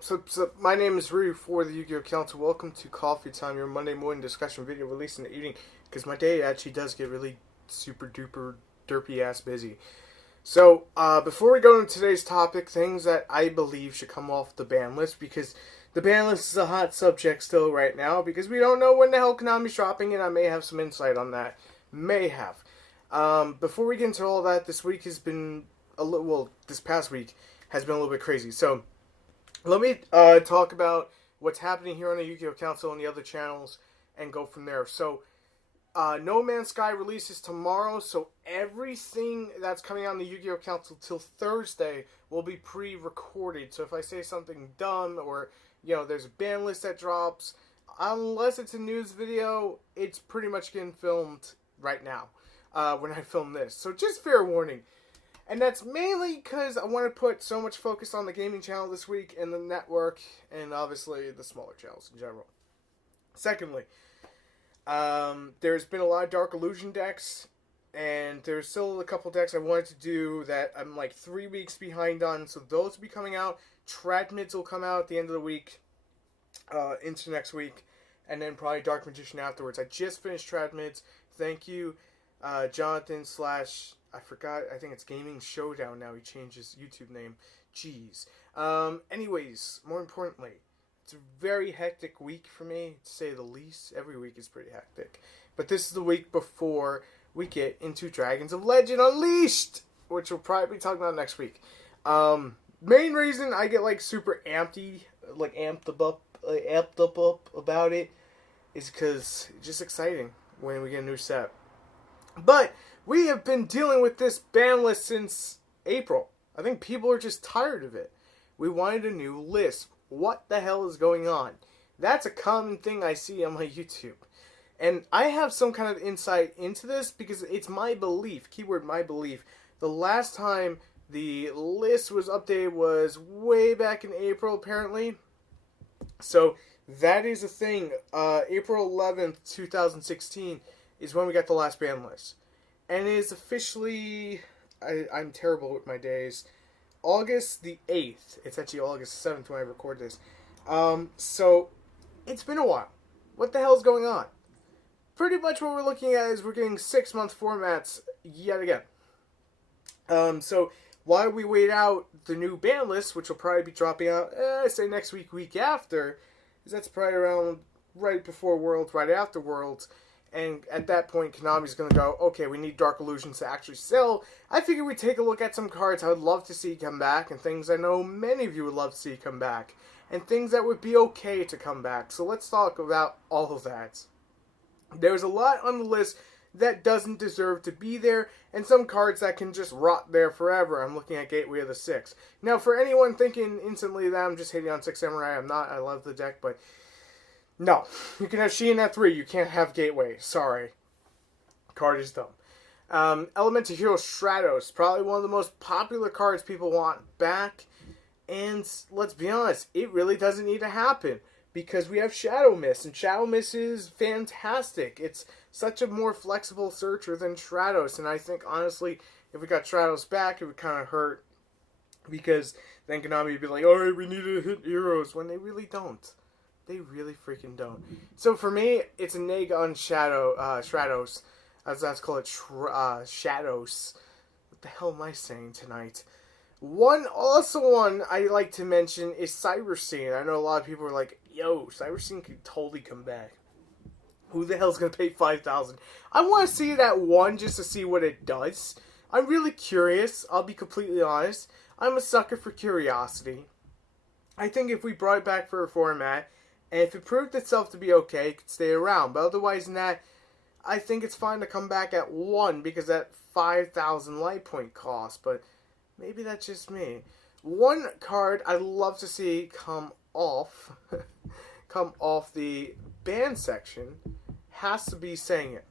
Sup. My name is Ryu for the Yu-Gi-Oh! Council. Welcome to Coffee Time, your Monday morning discussion video released in the evening, because my day actually does get really super duper derpy ass busy. So, before we go into today's topic, things that I believe should come off the ban list, because the ban list is a hot subject still right now, because we don't know when the hell Konami's dropping, and I may have some insight on that. May have. Before we get into all that, this week has been this past week has been a little bit crazy. So, let me talk about what's happening here on the Yu-Gi-Oh! Council and the other channels and go from there. So, No Man's Sky releases tomorrow, so everything that's coming out on the Yu-Gi-Oh! Council till Thursday will be pre-recorded. So if I say something dumb or, there's a ban list that drops, unless it's a news video, it's pretty much getting filmed right now when I film this. So just fair warning. And that's mainly because I want to put so much focus on the gaming channel this week and the network and obviously the smaller channels in general. Secondly, there's been a lot of Dark Illusion decks, and there's still a couple decks I wanted to do that I'm like 3 weeks behind on, so those will be coming out. Tradmids will come out at the end of the week, into next week, and then probably Dark Magician afterwards. I just finished Tradmids. Thank you, Jonathan / I forgot, I think it's Gaming Showdown now. He changed his YouTube name. Jeez. Anyways, more importantly, it's a very hectic week for me, to say the least. Every week is pretty hectic. But this is the week before we get into Dragons of Legend Unleashed, which we'll probably be talking about next week. Main reason I get super amped up about it is because it's just exciting when we get a new set. But we have been dealing with this ban list since April. I think people are just tired of it. We wanted a new list. What the hell is going on? That's a common thing I see on my YouTube. And I have some kind of insight into this because it's my belief, keyword my belief. The last time the list was updated was way back in April, apparently. So that is a thing. April 11th, 2016 is when we got the last ban list. And it is officially, I'm terrible with my days, August the 8th. It's actually August 7th when I record this. So, it's been a while. What the hell is going on? Pretty much what we're looking at is we're getting 6-month formats yet again. So, while we wait out the new ban list, which will probably be dropping out, say next week, week after, because that's probably around right before Worlds, right after Worlds. And at that point, Konami's going to go, okay, we need Dark Illusions to actually sell. I figure we'd take a look at some cards I would love to see come back, and things I know many of you would love to see come back, and things that would be okay to come back. So let's talk about all of that. There's a lot on the list that doesn't deserve to be there, and some cards that can just rot there forever. I'm looking at Gateway of the Six. Now, for anyone thinking instantly that I'm just hating on Six Samurai, I'm not. I love the deck, but no, you can have Shein at 3. You can't have Gateway. Sorry. Card is dumb. Elemental Hero Stratos. Probably one of the most popular cards people want back. And let's be honest, it really doesn't need to happen. Because we have Shadow Mist. And Shadow Mist is fantastic. It's such a more flexible searcher than Stratos. And I think, honestly, if we got Stratos back, it would kind of hurt. Because then Konami would be like, alright, we need to hit heroes. When they really don't. They really freaking don't. So for me, it's a neg on Stratos. As that's called it, Shadows. What the hell am I saying tonight? One I like to mention is Cyberscene. I know a lot of people are like, yo, Cyberscene could totally come back. Who the hell's going to pay $5,000? I want to see that one just to see what it does. I'm really curious. I'll be completely honest. I'm a sucker for curiosity. I think if we brought it back for a format, and if it proved itself to be okay, it could stay around. But otherwise than that, I think it's fine to come back at 1 because that 5,000 light point cost. But maybe that's just me. One card I'd love to see come off the ban section has to be Sangan.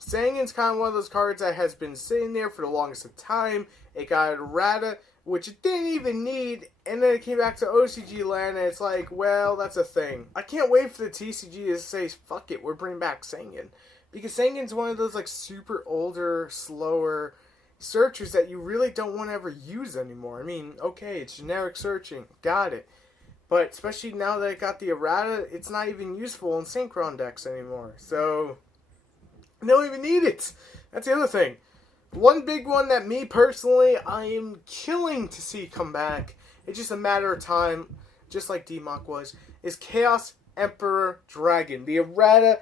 Sangan's kind of one of those cards that has been sitting there for the longest of time. It got errata, which it didn't even need, and then it came back to OCG land, and it's like, well, that's a thing. I can't wait for the TCG to say, fuck it, we're bringing back Sangan. Because Sangan's one of those, super older, slower searchers that you really don't want to ever use anymore. I mean, okay, it's generic searching, got it. But especially now that I got the errata, it's not even useful in Synchron decks anymore. So, I don't even need it. That's the other thing. One big one that me personally, I am killing to see come back, it's just a matter of time, just like D-Mock was, is Chaos Emperor Dragon. The errata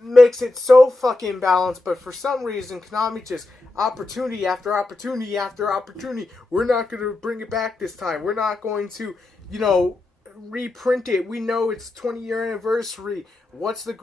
makes it so fucking balanced, but for some reason, Konami just opportunity after opportunity after opportunity. We're not going to bring it back this time. We're not going to, reprint it. We know it's 20-year anniversary. What's the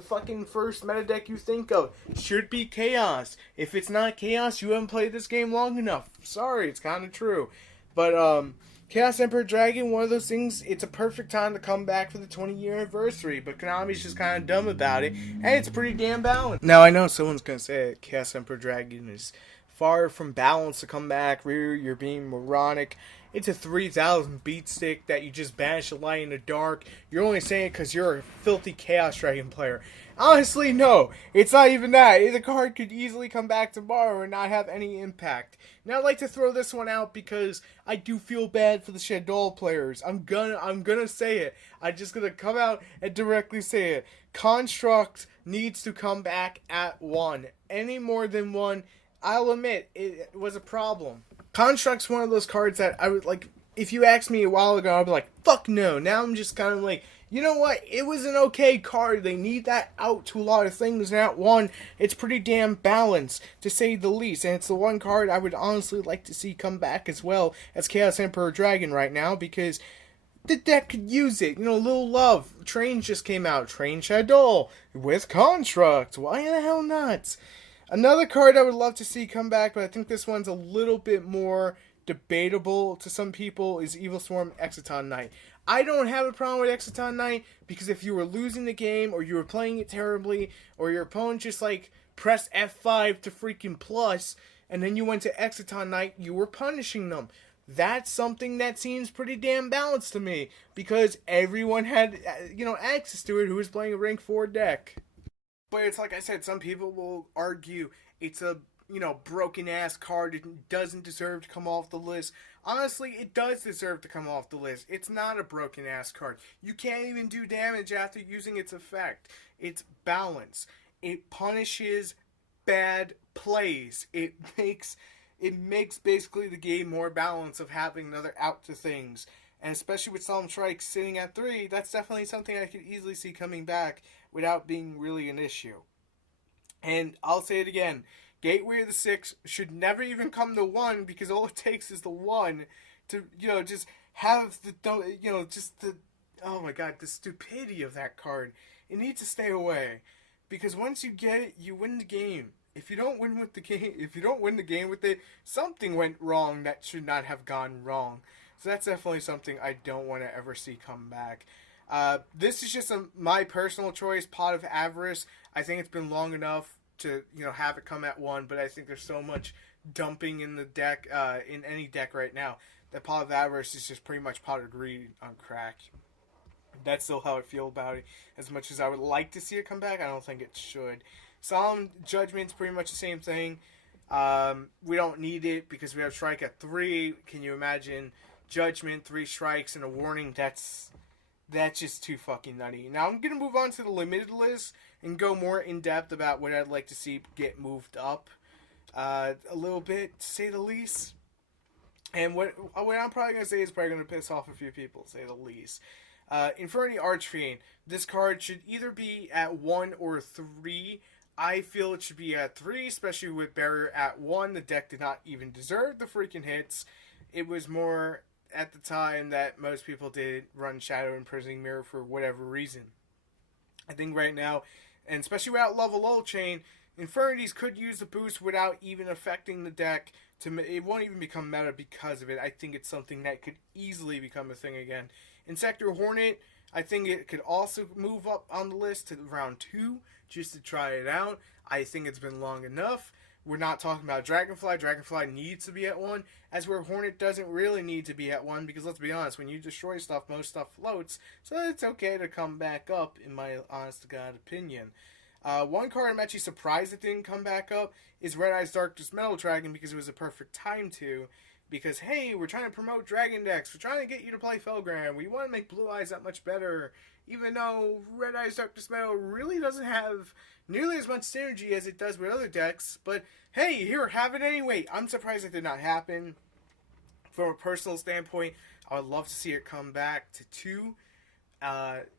fucking first meta deck you think of? Should be Chaos. If it's not Chaos, you haven't played this game long enough. Sorry, it's kind of true. But, Chaos Emperor Dragon, one of those things, it's a perfect time to come back for the 20-year anniversary, but Konami's just kind of dumb about it, and it's pretty damn balanced. Now, I know someone's going to say that Chaos Emperor Dragon is far from balanced to come back. Ryu, you're being moronic. It's a 3,000 beat stick that you just banish the light in the dark. You're only saying it because you're a filthy Chaos Dragon player. Honestly, no. It's not even that. The card could easily come back tomorrow and not have any impact. Now, I'd like to throw this one out because I do feel bad for the Shadow players. I'm gonna say it. I'm just gonna come out and directly say it. Construct needs to come back at 1. Any more than 1, I'll admit, it was a problem. Construct's one of those cards that I would, if you asked me a while ago, I'd be like, fuck no. Now I'm just kind of like, you know what? It was an okay card. They need that out to a lot of things. And at 1, it's pretty damn balanced, to say the least. And it's the one card I would honestly like to see come back as well as Chaos Emperor Dragon right now, because the deck could use it. Little Love. Train just came out. Train Shadow with Construct. Why the hell not? Another card I would love to see come back, but I think this one's a little bit more debatable to some people, is Evil Swarm Exciton Knight. I don't have a problem with Exciton Knight, because if you were losing the game, or you were playing it terribly, or your opponent just pressed F5 to freaking plus, and then you went to Exciton Knight, you were punishing them. That's something that seems pretty damn balanced to me, because everyone had, access to it who was playing a rank 4 deck. But it's like I said, some people will argue it's a, broken ass card. It doesn't deserve to come off the list. Honestly, it does deserve to come off the list. It's not a broken ass card. You can't even do damage after using its effect. It's balance. It punishes bad plays. It makes basically the game more balanced of having another out to things. And especially with Solemn Strike sitting at 3, that's definitely something I could easily see coming back without being really an issue. And I'll say it again, Gateway of the 6 should never even come to 1, because all it takes is the 1 to, just have the, oh my god, the stupidity of that card. It needs to stay away. Because once you get it, you win the game. If you don't win the game with it, something went wrong that should not have gone wrong. So that's definitely something I don't want to ever see come back. This is just my personal choice, Pot of Avarice. I think it's been long enough to have it come at 1, but I think there's so much dumping in the deck, in any deck right now, that Pot of Avarice is just pretty much Pot of Greed on crack. That's still how I feel about it. As much as I would like to see it come back, I don't think it should. Solemn Judgment's pretty much the same thing. We don't need it because we have Strike at 3. Can you imagine Judgment, 3 strikes, and a warning? That's just too fucking nutty. Now I'm going to move on to the limited list and go more in depth about what I'd like to see get moved up a little bit, to say the least. And what I'm probably going to say is probably going to piss off a few people, to say the least. Infernity Archfiend. This card should either be at 1 or 3. I feel it should be at 3, especially with Barrier at 1. The deck did not even deserve the freaking hits. It was more at the time that most people did run Shadow Imprisoning Mirror for whatever reason. I think right now, and especially without Level Low Chain, Infernities could use the boost without even affecting the deck. It won't even become meta because of it. I think it's something that could easily become a thing again. Insector Hornet, I think it could also move up on the list to round 2 just to try it out. I think it's been long enough. We're not talking about Dragonfly. Dragonfly needs to be at 1, as where Hornet doesn't really need to be at 1, because let's be honest, when you destroy stuff, most stuff floats, so it's okay to come back up, in my honest-to-God opinion. One card I'm actually surprised it didn't come back up is Red Eyes Darkness Metal Dragon, because it was a perfect time to. because, hey, we're trying to promote Dragon decks. We're trying to get you to play Felgram. We want to make Blue Eyes that much better. Even though Red Eyes Darkness Metal really doesn't have nearly as much synergy as it does with other decks. But, hey, here, have it anyway. I'm surprised it did not happen. From a personal standpoint, I would love to see it come back to 2.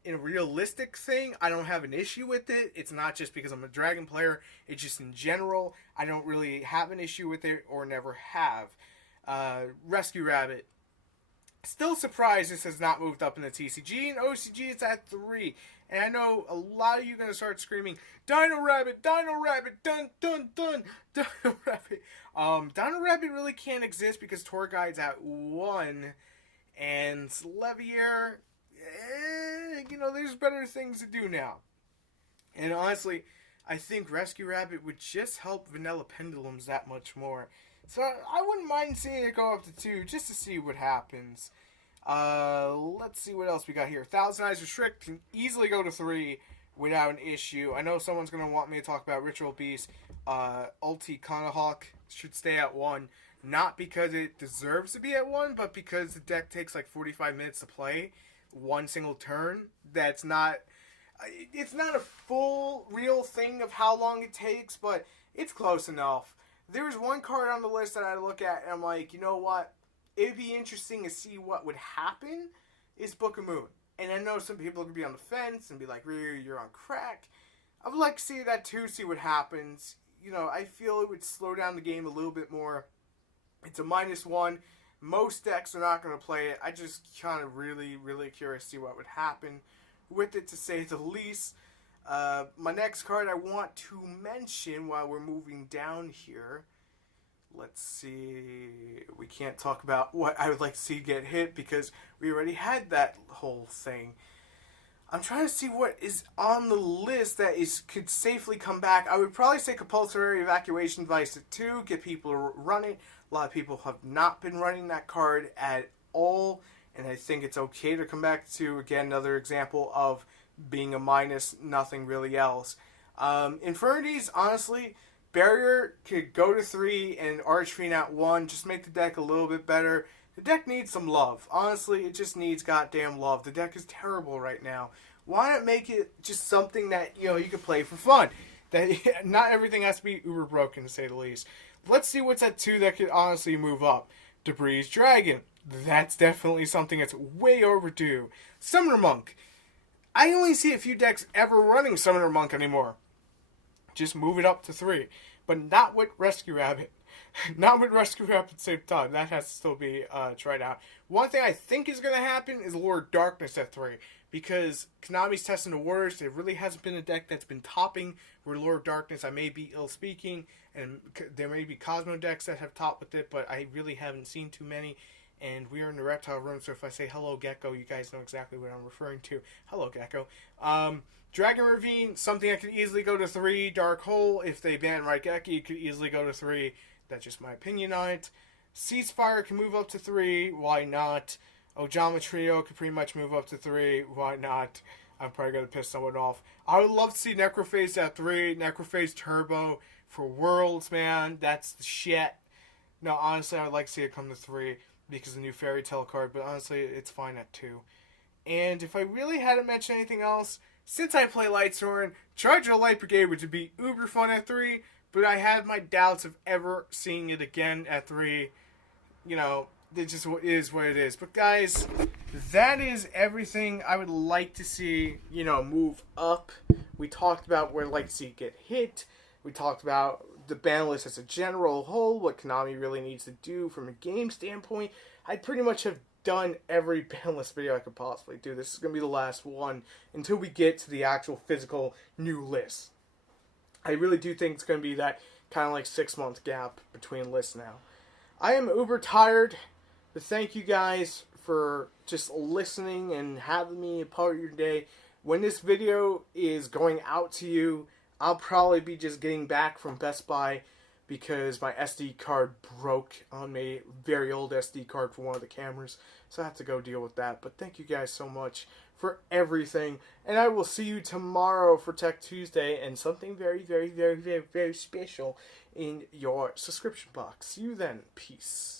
In a realistic thing, I don't have an issue with it. It's not just because I'm a Dragon player. It's just in general, I don't really have an issue with it or never have. Rescue Rabbit. Still surprised this has not moved up in the TCG. And OCG, it's at 3. And I know a lot of you are going to start screaming, Dino Rabbit, dun, dun, dun, Dino Rabbit. Dino Rabbit really can't exist because Tour Guide's at 1. And Levier, there's better things to do now. And honestly, I think Rescue Rabbit would just help Vanilla Pendulums that much more. So I wouldn't mind seeing it go up to 2 just to see what happens. Let's see what else we got here. Thousand Eyes Restrict can easily go to 3 without an issue. I know someone's going to want me to talk about Ritual Beast. Ulti Kanahawk should stay at 1. Not because it deserves to be at 1, but because the deck takes like 45 minutes to play. One single turn. It's not a full real thing of how long it takes, but it's close enough. There's one card on the list that I look at and I'm like, you know what? It'd be interesting to see what would happen is Book of Moon. And I know some people could be on the fence and be like, Ryu, you're on crack. I would like to see that too, see what happens. I feel it would slow down the game a little bit more. It's a -1. Most decks are not going to play it. I just kind of really, really curious to see what would happen with it, to say the least. My next card I want to mention while we're moving down here. Let's see. We can't talk about what I would like to see get hit because we already had that whole thing. I'm trying to see what is on the list that could safely come back. I would probably say Compulsory Evacuation Device at 2, get people to run it. A lot of people have not been running that card at all, and I think it's okay to come back to, again, another example of being a minus, nothing really else. Infernities, honestly, Barrier could go to 3 and Archfiend at 1, just make the deck a little bit better. The deck needs some love. Honestly, it just needs goddamn love. The deck is terrible right now. Why not make it just something that, you can play for fun? That not everything has to be uber broken, to say the least. Let's see what's at 2 that could honestly move up. Debris Dragon. That's definitely something that's way overdue. Summoner Monk. I only see a few decks ever running Summoner Monk anymore. Just move it up to 3. But not with Rescue Rabbit. Not with Rescue Rabbit at the same time. That has to still be tried out. One thing I think is going to happen is Lord Darkness at 3. Because Konami's testing the waters. There really hasn't been a deck that's been topping with Lord Darkness. I may be ill-speaking. And there may be Cosmo decks that have topped with it. But I really haven't seen too many. And we are in the reptile room. So if I say hello, Gecko, you guys know exactly what I'm referring to. Hello, Gecko. Dragon Ravine, something that could easily go to 3. Dark Hole, if they ban Raigeki, could easily go to 3. That's just my opinion on it. Ceasefire can move up to 3. Why not? Ojama Trio could pretty much move up to 3. Why not? I'm probably going to piss someone off. I would love to see Necrophase at 3. Necrophase Turbo for Worlds, man. That's the shit. No, honestly, I would like to see it come to 3 because of the new Fairy Tale card. But honestly, it's fine at 2. And if I really had to mention anything else, since I play Lightsworn, Charge of the Light Brigade would be uber fun at 3. But I have my doubts of ever seeing it again at 3. It just is what it is. But guys, that is everything I would like to see, move up. We talked about where I'd like to see it get hit. We talked about the ban list as a general whole, what Konami really needs to do from a game standpoint. I pretty much have done every ban list video I could possibly do. This is going to be the last one until we get to the actual physical new list. I really do think it's going to be that kind of like 6-month gap between lists now. I am uber tired, but thank you guys for just listening and having me a part of your day. When this video is going out to you, I'll probably be just getting back from Best Buy because my SD card broke on me. Very old SD card for one of the cameras, so I have to go deal with that. But thank you guys so much for everything, and I will see you tomorrow for Tech Tuesday and something very, very, very, very, very special in your subscription box. See you then. Peace.